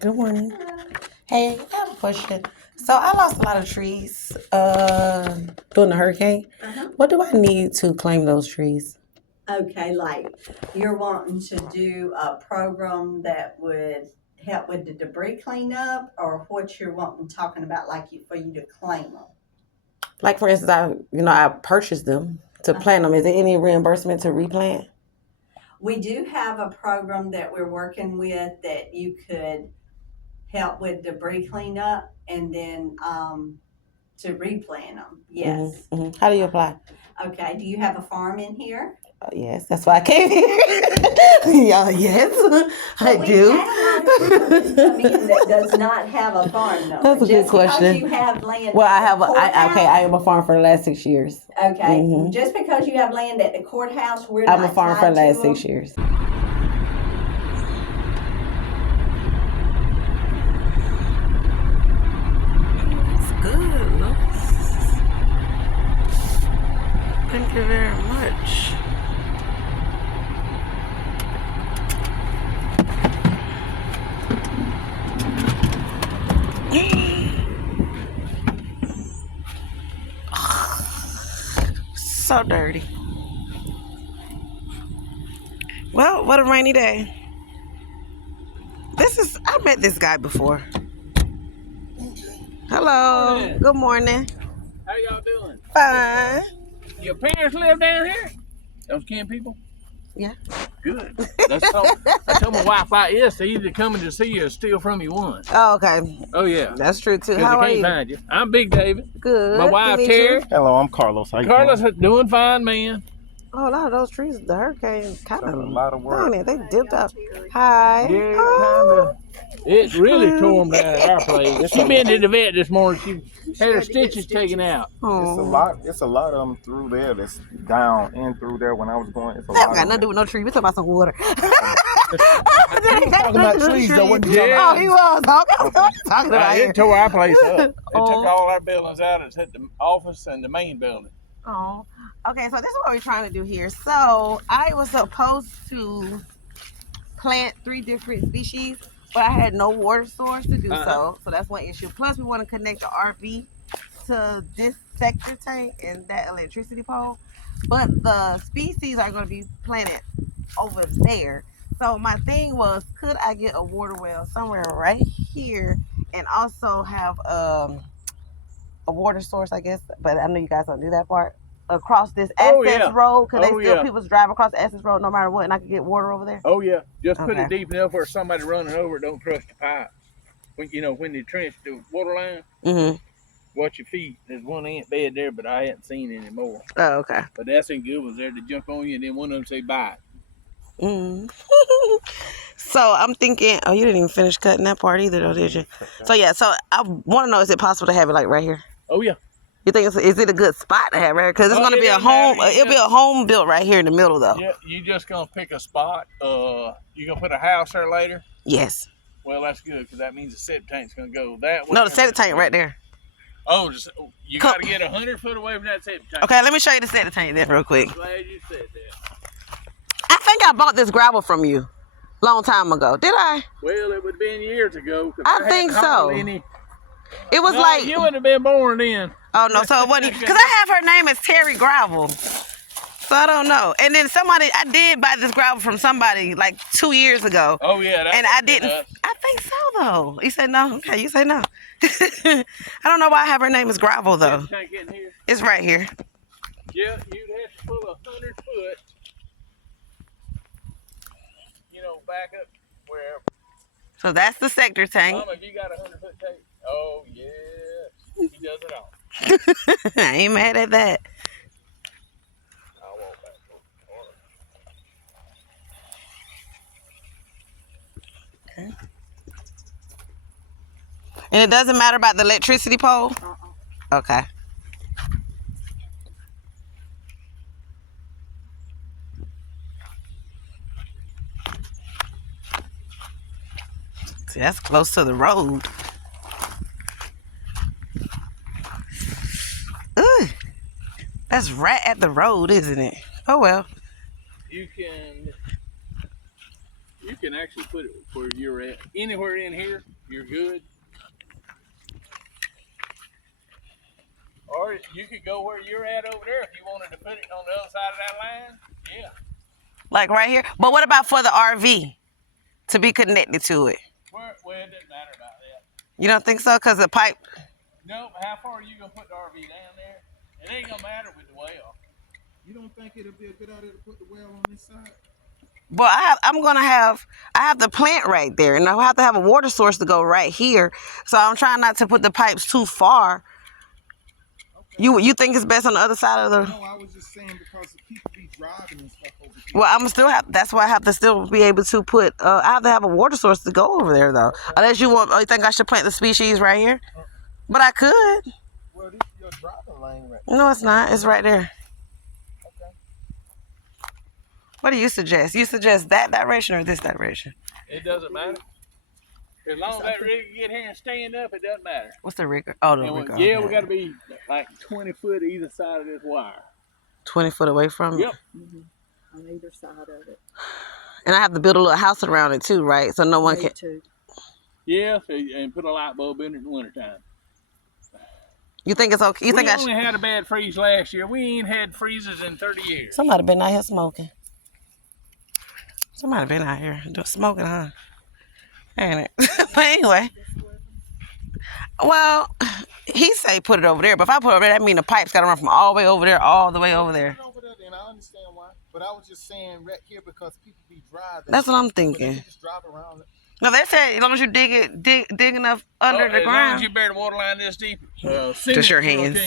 Good morning. Hey, I have a question. So I lost a lot of trees during the hurricane. What do I need to claim those trees? Okay, like you're wanting to do a program that would help with the debris cleanup, or what you're wanting talking about, like for you to claim them. Like for instance, I purchased them to plant them. Is there any reimbursement to replant? We do have a program that we're working with that you could help with debris cleanup and then to replant them. Yes. Mm-hmm. How do you apply? Okay. Do you have a farm in here? Yes, that's why I came here. Yeah, yes, I do. We've had a lot of people that come in that does not have a farm number. That's a good question. Just because you have land. Well, I at have the I am a farm for the last 6 years. Okay. Just because you have land at the courthouse, I'm a farm for the last 6 years. Good. Thank you very much. So dirty. Well, what a rainy day. I met this guy before. Hello. Good morning. How y'all doing? Fine. Your parents live down here? Those Ken people? Yeah. Good. I told my wife I is they either coming to see you or steal from you one. Oh, okay. Oh yeah. That's true too. How How they are can't you? find you. I'm Big David. Good. My wife Terry. Hello, I'm Carlos. How you Carlos doing? is doing fine, man. Oh, a lot of those trees, the hurricane kind of a lot of work. They dipped up. Hi. Yeah, kinda. It really tore them down at our place. She been to the vet this morning. She had her stitches taken out. It's a lot of them through there that's down and through there when I was going. It's a That lot got of nothing to do with no tree. We talking about some water. talking about trees though. What you Oh, he was talking about It it. tore our place up. It took all our buildings out. It hit the office and the main building. Oh, okay. So this is what we're trying to do here. So I was supposed to plant 3 different species, but I had no water source to do so. So that's one issue. Plus, we want to connect the RV to this sector tank and that electricity pole. But the species are going to be planted over there. So my thing was, could I get a water well somewhere right here and also have a water source, I guess, but I know you guys don't do that part, across this access road, because people drive across the access road no matter what, and I can get water over there? Oh yeah, just put it deep enough where somebody running over it don't crush the pipe. When they trench the water line, watch your feet. There's one ant bed there, but I haven't seen any more. Oh, okay. But that's some good ones there to jump on you, and then one of them say bye. So I'm thinking, you didn't even finish cutting that part either, though, did you? So yeah, so I want to know, is it possible to have it like right here? Oh yeah. You think is it a good spot to have right here? Because it's going to be a home. It'll be a home built right here in the middle, though. Yeah, you just gonna pick a spot. You gonna put a house there later? Yes. Well, that's good because that means the septic tank's gonna go that way. No, the septic tank right there. Oh, you gotta get 100 foot away from that septic tank. Okay, let me show you the septic tank then real quick. I'm glad you said that. I think I bought this gravel from you long time ago. Did I? Well, it would have been years ago. I think so. It was like you wouldn't have been born then. Oh no, so it wasn't, because I have her name as Terry Gravel. So I don't know. And then I did buy this gravel from somebody like 2 years ago. Oh yeah, and I didn't. I think so though. You said no. Okay, you say no. I don't know why I have her name as Gravel though. It's right here. Yeah, you'd have to pull 100 foot. Back up wherever. So that's the sector tank. Mama, you got 100 foot tank. Oh yeah, he does it all. I ain't mad at that. I'll walk back. Okay. And it doesn't matter about the electricity pole? Okay. See, that's close to the road. Ooh, that's right at the road, isn't it? Oh well. You can You can actually put it where you're at. Anywhere in here, you're good. Or you could go where you're at over there if you wanted to put it on the other side of that line. Yeah. Like right here. But what about for the RV to be connected to it? Well, it doesn't matter about that. You don't think so? Because the pipe. No, but how far are you gonna put the RV down there? It ain't gonna matter with the well. You don't think it'll be a good idea to put the well on this side? Well, I have the plant right there, and I have to have a water source to go right here. So I'm trying not to put the pipes too far. Okay. You think it's best on the other side of the? No, I was just saying because the people be driving and stuff over here. Well, I'm still have. That's why I have to still be able to put. I have to have a water source to go over there though. Okay. Unless you want. You think I should plant the species right here? But I could. Well, this is your driving lane right. No, it's not. It's right there. What do you suggest? You suggest that direction or this direction? It doesn't matter. As long as that rig can get here and stand up, it doesn't matter. What's the rigger? Oh, the rigger. Yeah, we got to be like 20 foot either side of this wire. 20 foot away from it? Yep. On either side of it. And I have to build a little house around it too, right? So no one can. Yeah, and put a light bulb in it in the wintertime. You think it's okay? We only had a bad freeze last year. We ain't had freezes in 30 years. Somebody been out here smoking. Somebody been out here smoking, huh? Ain't it? But anyway. Well, he say put it over there, but if I put it over there, that mean the pipes got to run from all the way over there, all the way over there. Over there, then I understand why. But I was just saying right here because people be driving. That's what I'm thinking. They just drive around. No, they said as long as you dig enough under the ground. As long as you bear the water line this deep. Just your hands.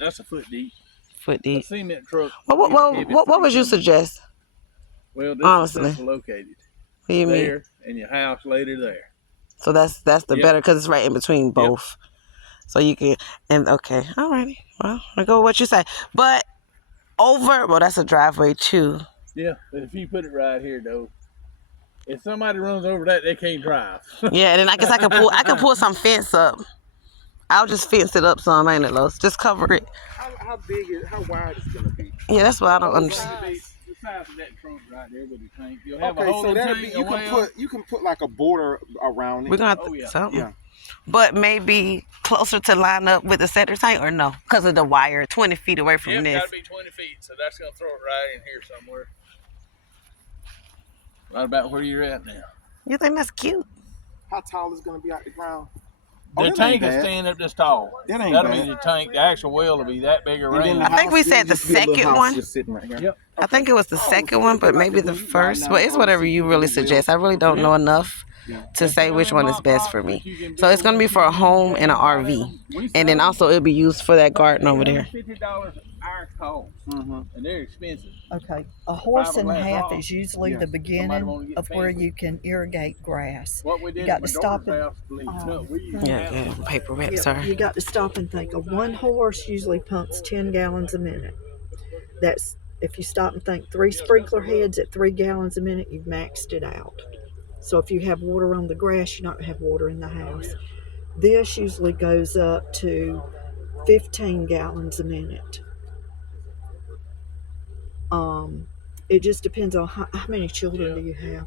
That's a foot deep. Foot deep. A cement truck. What would you suggest? Well, this honestly is located. What do you mean? There, and your house later there. So that's the better because it's right in between both. Yep. So you can okay, alrighty. Well, I go with what you say. But that's a driveway too. Yeah, but if you put it right here though, if somebody runs over that, they can't drive. Yeah, and then I guess I can pull some fence up. I'll just fence it up some, ain't it, Los? Just cover it. How wide is it gonna be? Yeah, that's what I don't understand. The size of that trunk right there with the tank. You'll have a so that'll be you can put like a border around it. We're gonna have something. Yeah. But maybe closer to line up with the septic tank or no? Because of the wire, 20 feet away from this. It's gotta be 20 feet, so that's gonna throw it right in here somewhere. Right about where you're at now. You think that's cute? How tall is it gonna be out the ground? The tank is standing up this tall. That'll be the tank. The actual well will be that big around. I think we said the second one. Just sitting right here. Yep. I think it was the second one, but maybe the first. But it's whatever you really suggest. I really don't know enough to say which one is best for me. So it's going to be for a home and an RV. And then also it'll be used for that garden over there. $50 our cost, and they're expensive. Okay, a horse and a half is usually the beginning of where you can irrigate grass. You got to stop and paper wrap, sorry. You got to stop and think. One horse usually pumps 10 gallons a minute. That's if you stop and think 3 sprinkler heads at 3 gallons a minute, you've maxed it out. So if you have water on the grass, you're not gonna have water in the house. This usually goes up to 15 gallons a minute. It just depends on how many children do you have,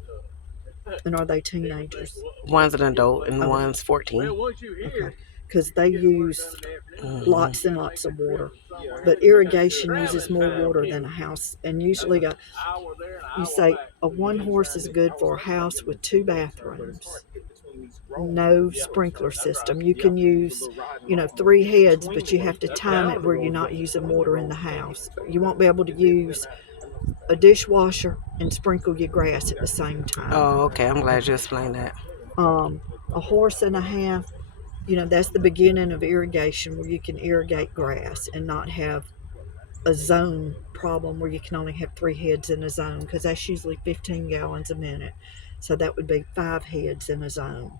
and are they teenagers? One's an adult and one's 14. Okay, because they use lots and lots of water, but irrigation uses more water than a house. And usually, you say a one horse is good for a house with 2 bathrooms. No sprinkler system. You can use, 3 heads, but you have to time it where you're not using water in the house. You won't be able to use a dishwasher and sprinkle your grass at the same time. Oh, okay. I'm glad you explained that. A horse and a half, that's the beginning of irrigation where you can irrigate grass and not have a zone problem where you can only have 3 heads in a zone, because that's usually 15 gallons a minute. So that would be 5 heads in a zone.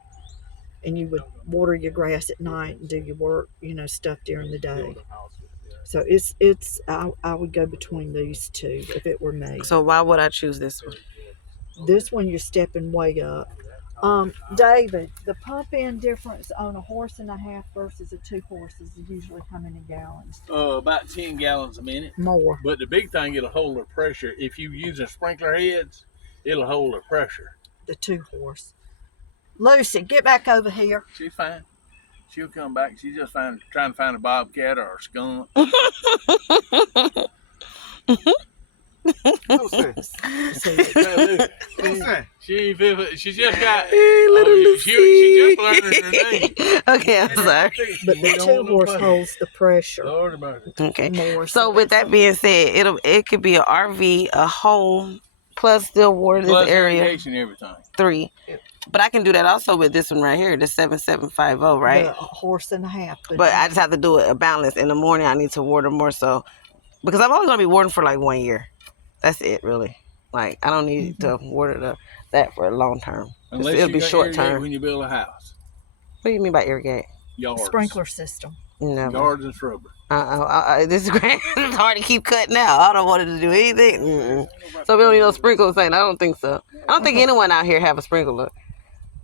And you would water your grass at night and do your work, stuff during the day. So I would go between these two if it were me. So why would I choose this one? This one you're stepping way up. David, the pump in difference on a horse and a half versus a 2 horses is usually how many gallons? About 10 gallons a minute. More. But the big thing, it'll hold the pressure. If you use a sprinkler heads, it'll hold the pressure. the 2-horse. Lucy, get back over here. She's fine. She'll come back. She's just trying to find a bobcat or a skunk. Lucy, Lucy. She just got. Hey, little she just learned her name. Okay, I'm sorry. But the 2-horse holds the pressure Lord of mercy. Okay. more. So with that being said, it could be an RV, a home, plus still water this Plus area. irrigation, everything. 3. But I can do that also with this one right here, the 7750, right? The 1.5 horses. But I just have to do it a balance. In the morning, I need to water more so. Because I'm only going to be watering for like 1 year. That's it, really. Like, I don't need to water that for a long term. Unless it'll you be got short irrigate term. When you build a house. What do you mean by irrigate? Yards. Sprinkler system. No. Yards and shrubbery. This is great. It's hard to keep cutting out. I don't want it to do anything. Mm-mm. So we don't need no sprinklers saying. I don't think so. I don't think anyone out here have a sprinkler.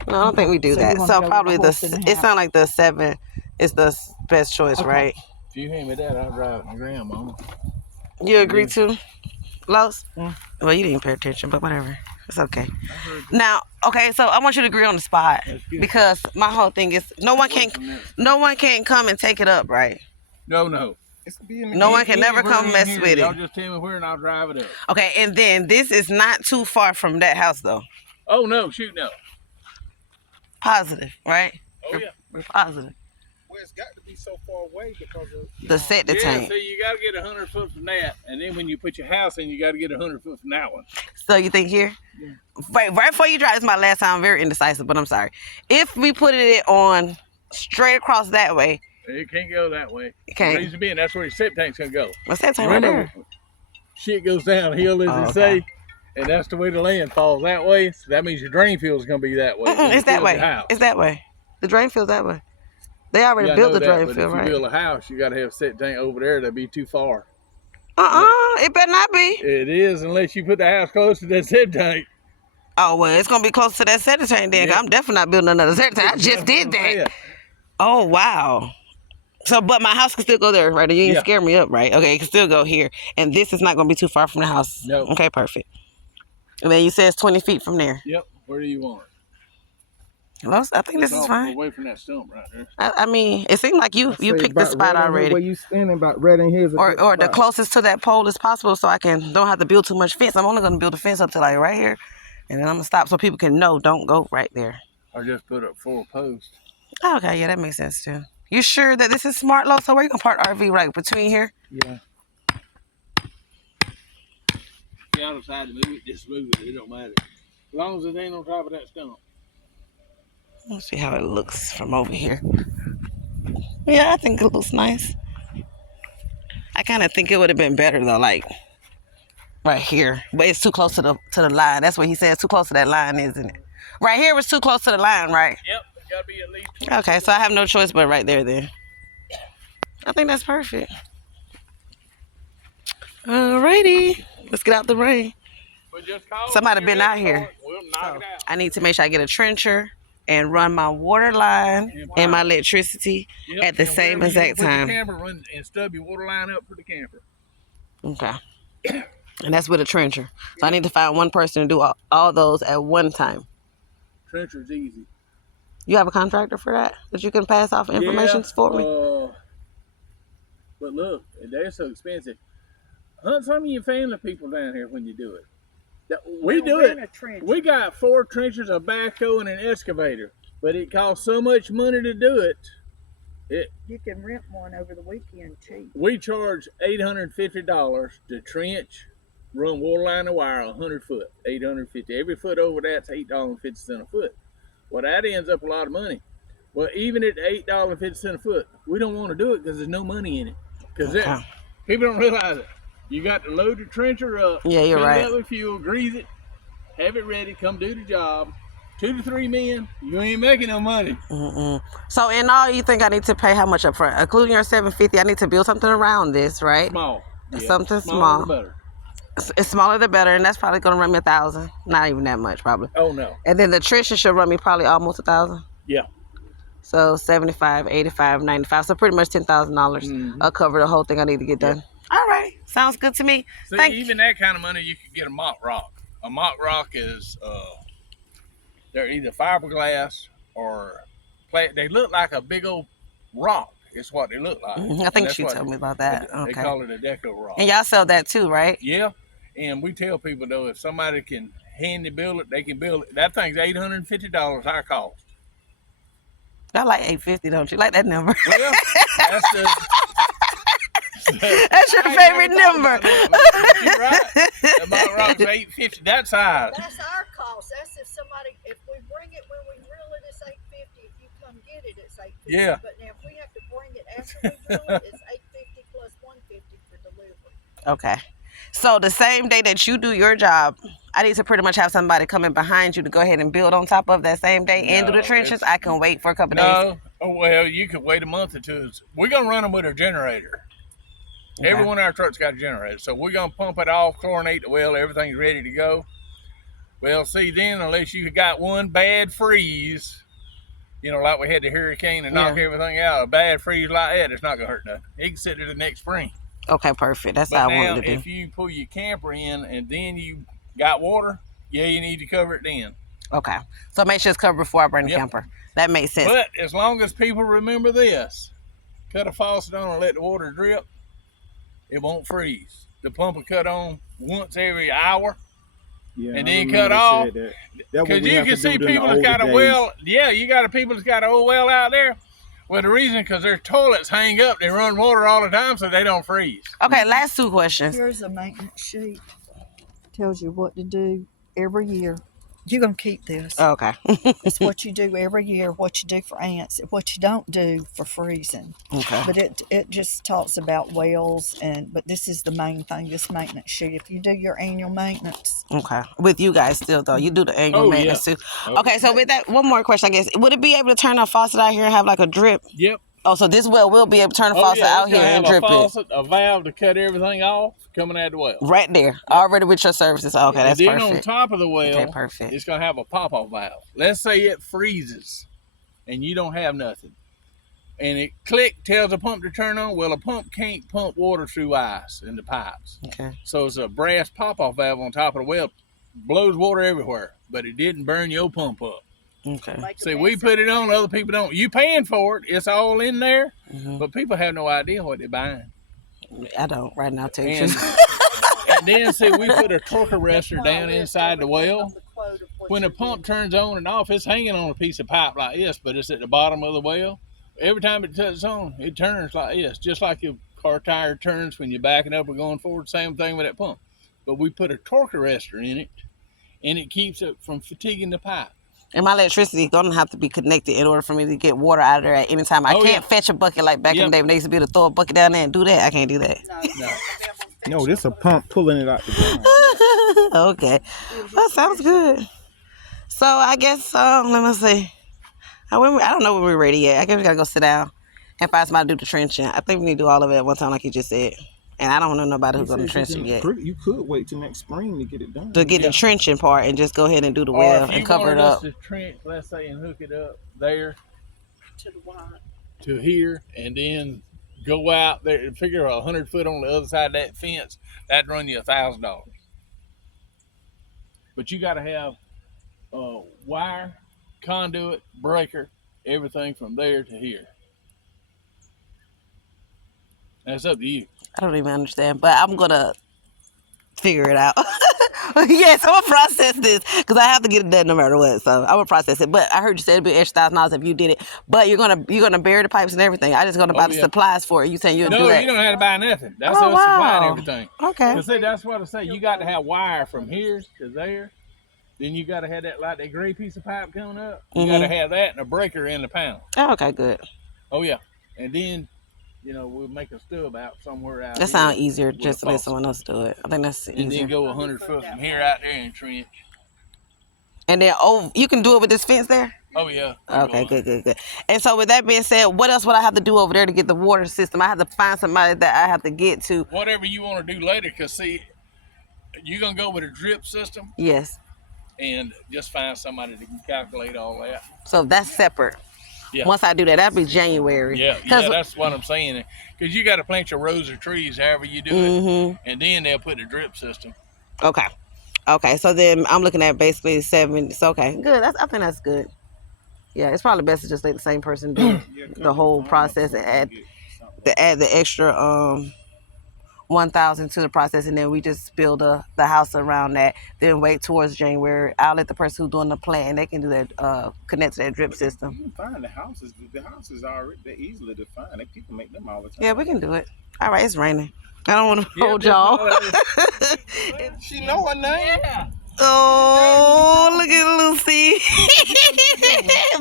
No, I don't think we do So you that. wanna So go probably with the 1.5 it sounds like the 7 is the best choice, Okay. right? If you hand me that, I'll drive it my grandmama. You agree too, Los? Yeah. Well, you didn't pay attention, but whatever. It's okay. Now, okay, so I want you to agree on the spot because my whole thing is no one can come and take it up, right? No. No one can never come mess with Y'all it. just tell me where and I'll drive it up. Okay, and then this is not too far from that house though. Oh no, shoot no. Positive, right? Oh yeah. We're positive. Well, it's got to be so far away because of The set the Yeah, tank. so you got to get 100 foot from that, and then when you put your house in, you got to get 100 foot from that one. So you think here? Yeah. Right before you drive, this is my last time. I'm very indecisive, but I'm sorry. If we put it on straight across that way, It can't go that way. it can't. The reason being, that's where your septic tank's gonna go. What's that tank right there? Shit goes downhill, as Oh, they okay. say, and that's the way the land falls that way. So that means your drain field is gonna be that way. when you It's that build way. your house. It's that way. The drain field's that way. They already Yeah, I built know the that, drain but field, if you right? build a house, you got to have a septic tank over there. That'd be too far. It better not be. It is, unless you put the house close to that septic tank. Oh, well, it's going to be close to that septic tank then. 'Cause Yeah. I'm definitely not building another septic tank. I just did that. Oh, wow. So, but my house can still go there, right? You didn't Yeah. scare me up, right? Okay, it can still go here. And this is not going to be too far from the house. No. Okay, perfect. And then you said it's 20 feet from there. Yep. Where do you want it? Well, I think this It's is off fine. away from that stump right there. I mean, it seemed like you picked the spot Where already. you standing about right in here. Or the closest to that pole as possible so I don't have to build too much fence. I'm only going to build a fence up to like right here. And then I'm going to stop so people can know don't go right there. Or just put up 4 posts. Okay, yeah, that makes sense too. You sure that this is smart, Lo? So where you going to park RV right between here? Yeah. If you all decide to move it, just move it. It don't matter. As long as it ain't on top of that stump. Let's see how it looks from over here. Yeah, I think it looks nice. I kind of think it would have been better though, like right here. But it's too close to the line. That's what he said. It's too close to that line, isn't it? Right here was too close to the line, right? Yep. It's got to be at least 20. Okay, so I have no choice but right there then. I think that's perfect. Alrighty. Let's get out the rain. But just call Somebody when been you're out ready here. for it. We'll knock it out. I need to make sure I get a trencher and run my water line and my electricity Yep, at the and same wherever you exact put your time. camper, run and stub your water line up for the camper. Okay. And that's with a trencher. So I need to find one person to do all those at one time. Trencher's easy. You have a contractor for that you can pass off information for me? But look, they're so expensive. Hunt some of your family people down here when you do it. We do it. We got 4 trenchers, a backhoe, and an excavator. But it costs so much money to do it. You can rent one over the weekend cheap. We charge $850 to trench, run water line and wire 100 foot. $850. Every foot over that's $8.50 a foot. Well, that ends up a lot of money. Well, even at $8.50 a foot, we don't want to do it because there's no money in it. Because people don't realize it. You got to load your trencher up, Yeah, you're fill right. it up with fuel, grease it, have it ready, come do the job. 2 to 3 men, you ain't making no money. So in all, you think I need to pay how much up front? Including your $750, I need to build something around this, right? Small. Something Smaller small. the better. It's smaller the better, and that's probably going to run me $1,000. Not even that much, probably. Oh, no. And then the trencher should run me probably almost $1,000. Yeah. So $75, $85, $95. So pretty much $10,000. I'll cover the whole thing I need to get done. All right. Sounds good to me. See, even that kind of money, you could get a mock rock. A mock rock is They're either fiberglass or they look like a big old rock. It's what they look like. I think she told me about that. They Okay. call it a deco rock. And y'all sell that too, right? Yeah. And we tell people, though, if somebody can handy build it, they can build it. That thing's $850 our cost. I like $850, don't you? Like that number? Well, that's the... That's your favorite number. You're right. The bottle rock's $850. That size. That's our cost. That's if we bring it when we grill it, it's $850. If you come get it, it's $850. Yeah. But now if we have to bring it after we grill it, it's $850 plus $150 for delivery. Okay. So the same day that you do your job, I need to pretty much have somebody coming behind you to go ahead and build on top of that same day and do the trenches. I can wait for a couple days. No. Oh, well, you could wait a month or two. We're going to run them with a generator. Okay. Every one of our trucks got a generator. So we're going to pump it off, chlorinate the well, everything's ready to go. Well, see, then, unless you got one bad freeze, like we had the hurricane and knock everything out, a bad freeze like that, it's not going to hurt nothing. It can sit there the next spring. Okay, perfect. That's how I wanted to do. If you pull your camper in and then you got water, you need to cover it then. Okay. So make sure it's covered before I bring the camper. That makes sense. But as long as people remember this, cut a faucet on and let the water drip, it won't freeze. The pump will cut on once every hour. Yeah, and then cut off. Because you can see people that's got a well. Yeah, you got people that's got an old well out there. Well, the reason because their toilets hang up, they run water all the time so they don't freeze. Okay, last two questions. Here's a maintenance sheet. Tells you what to do every year. You're going to keep this. Okay. It's what you do every year, what you do for ants, what you don't do for freezing. Okay. But it just talks about wells, but this is the main thing, this maintenance sheet. If you do your annual maintenance. Okay. With you guys still, though. You do the annual maintenance, too. Okay, so with that, one more question, I guess. Would it be able to turn a faucet out here and have like a drip? Yep. Oh, so this well will be able to turn a faucet out here and drip it. A valve to cut everything off coming out of the well. Right there, already with your services. Okay, that's perfect. And then on top of the well, okay, perfect. It's going to have a pop-off valve. Let's say it freezes and you don't have nothing. And it tells the pump to turn on. Well, a pump can't pump water through ice in the pipes. Okay. So it's a brass pop-off valve on top of the well. Blows water everywhere, but it didn't burn your pump up. Okay. See, we put it on, other people don't. You paying for it. It's all in there, but people have no idea what they're buying. I don't right now, too. And then, see, we put a torque arrestor down inside the well. When the pump turns on and off, it's hanging on a piece of pipe like this, but it's at the bottom of the well. Every time it touches on, it turns like this, just like your car tire turns when you're backing up or going forward. Same thing with that pump. But we put a torque arrestor in it, and it keeps it from fatiguing the pipe. And my electricity is going to have to be connected in order for me to get water out of there at any time. I can't fetch a bucket like back in the day when they used to be able to throw a bucket down there and do that. I can't do that. No, this a pump pulling it out the ground. Okay. That sounds good. So I guess, let me see. I don't know when we're ready yet. I guess we got to go sit down and find somebody to do the trenching. I think we need to do all of it at one time like you just said. And I don't know nobody who's going to trench it yet. You could wait till next spring to get it done. To get the trenching part and just go ahead and do the well and cover it up. Or if you wanted us to trench, let's say, and hook it up there To the wire. To here, and then go out there and figure 100 foot on the other side of that fence, that'd run you $1,000. But you got to have wire, conduit, breaker, everything from there to here. That's up to you. I don't even understand, but I'm going to figure it out. Yes, I'm going to process this because I have to get it done no matter what. So I'm going to process it. But I heard you said it'd be extra $1,000 if you did it. But you're gonna bury the pipes and everything. I just going to buy the supplies for it. You saying you'll do that? No, you don't have to buy nothing. That's us supplying everything. Okay. Because that's what I say. You got to have wire from here to there. Then you got to have that gray piece of pipe coming up. You got to have that and a breaker in the panel. Oh, okay, good. Oh, yeah. And then, we'll make a stub out somewhere out That sounds easier just to let someone else do it. I think that's easier. And then go 100 foot from here out there and trench. And then, you can do it with this fence there? Oh, yeah. Okay, good. And so with that being said, what else would I have to do over there to get the water system? I have to find somebody that I have to get to. Whatever you want to do later, because, see, you're going to go with a drip system. Yes. And just find somebody that can calculate all that. So that's separate. Yeah. Once I do that, that'll be January. Yeah, that's what I'm saying. Because you got to plant your rows of trees however you do it. And then they'll put a drip system. Okay. Okay, so then I'm looking at basically 7. So okay, good. I think that's good. Yeah, it's probably best to just let the same person do the whole process and add the extra 1,000 to the process, and then we just build the house around that. Then wait towards January. I'll let the person who's doing the plan, they can do that, connect to that drip system. You can find the houses. The houses are already, they're easily to find. People make them all the time. Yeah, we can do it. All right, it's raining. I don't want to Yeah, hold just y'all. She know her name. Yeah. Oh, look at Lucy.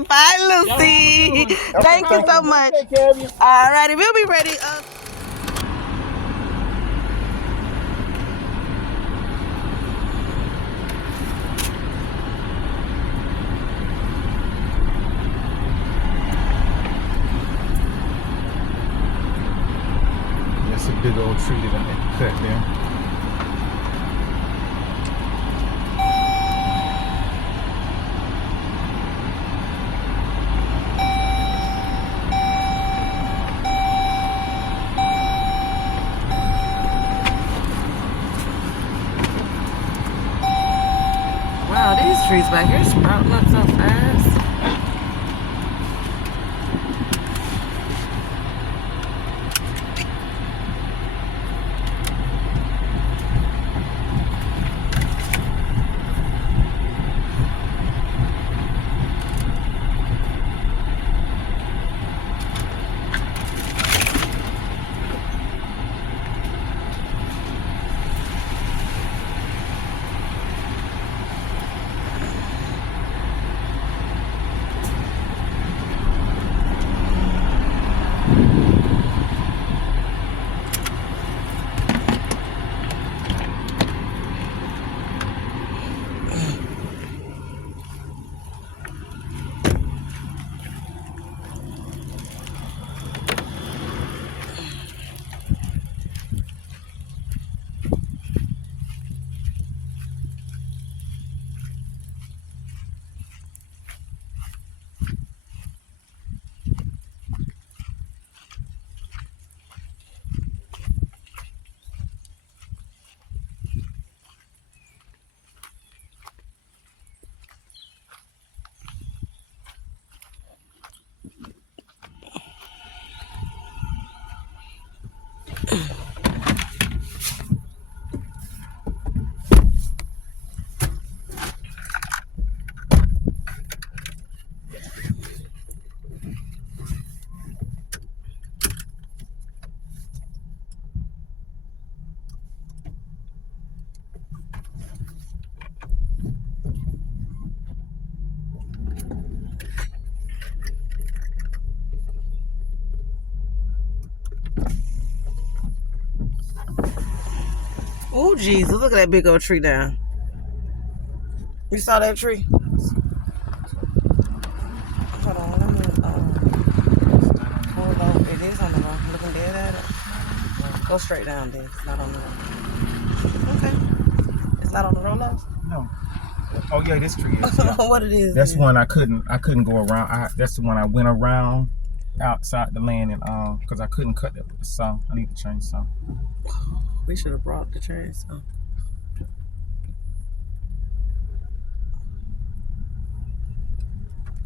Bye, Lucy. Thank you so much. Take care of you. All righty, we'll be ready. That's a big old tree that I cut there. Wow, these trees back here sprouting up so fast. Oh, Jesus, look at that big old tree down. You saw that tree? Hold on, let me, hold on. It is on the road. I'm looking dead at it. Go straight down then. It's not on the road. Okay. It's not on the road now? No. Oh yeah, this tree is. Yeah. What it is? That's one I couldn't go around. That's the one I went around outside the land and because I couldn't cut that with the saw. I need to change saw. We should have brought the chainsaw.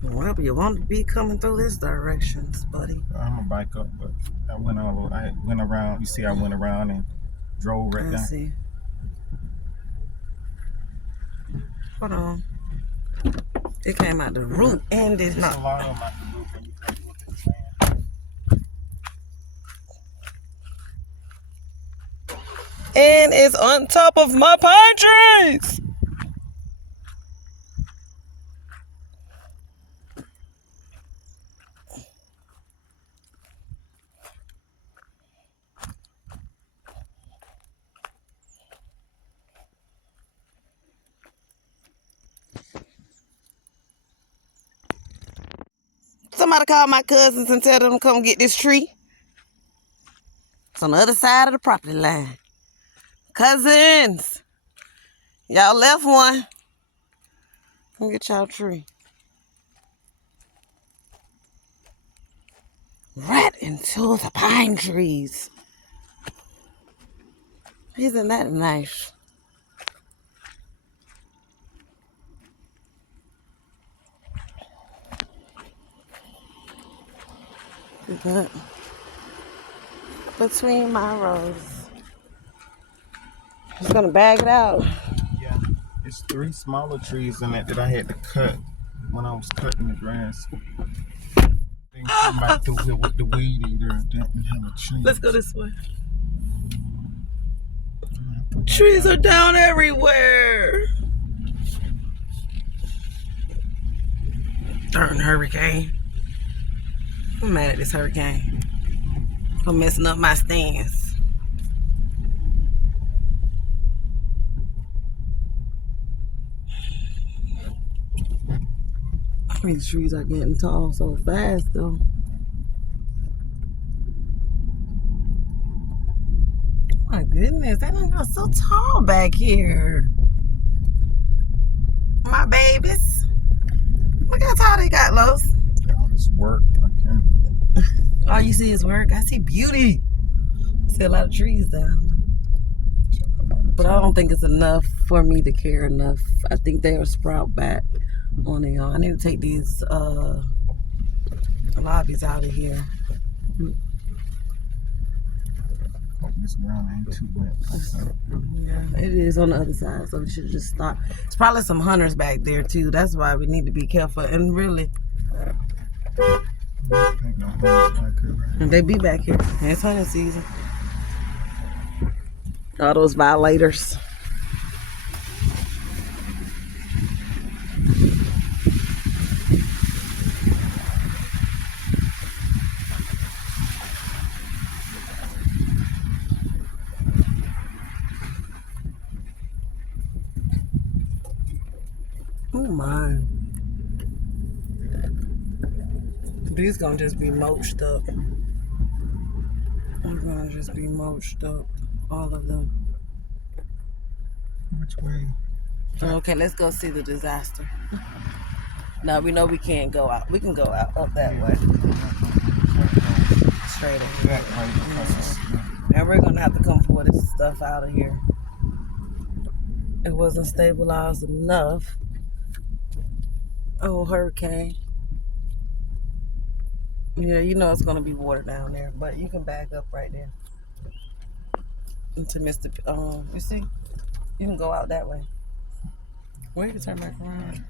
Well, you want to be coming through this direction, buddy. I'm gonna bike up, but I went around. You see, I went around and drove right down. Let's see. Hold on. It came out the root and it's not. A lot of them out the roof when you cut with the sand. And it's on top of my pine trees. Somebody call my cousins and tell them to come get this tree. It's on the other side of the property line. Cousins, y'all left one. Come get y'all tree. Right into the pine trees. Isn't that nice? But between my rows. Just gonna bag it out. Yeah. It's 3 smaller trees in it that I had to cut when I was cutting the grass. Then come back through here with the weed eater and didn't have a tree. Let's go this way. Trees are down everywhere. Darn hurricane. I'm mad at this hurricane for messing up my stands. These trees are getting tall so fast though. My goodness, that don't go so tall back here. My babies. Look how tall they got, Los. All this work. I can't. All you see is work. I see beauty. I see a lot of trees down. But I don't think it's enough for me to care enough. I think they'll sprout back on their own. I need to take these lobbies out of here. Hope this ground ain't too wet. Yeah, it is on the other side, so we should just stop. It's probably some hunters back there too. That's why we need to be careful. And really, they be back here. It's hunting season. All those violators. Oh my. These gonna just be mulched up. They're gonna just be mulched up. All of them. Which way? Okay, let's go see the disaster. Now we know we can't go out. We can go out up that way. Straight ahead. That way because it's, And we're gonna have to come pour this stuff out of here. It wasn't stabilized enough. Oh, hurricane. Yeah, you know it's gonna be water down there, but you can back up right there. Into Mr. You see? You can go out that way. Well, you can turn back around.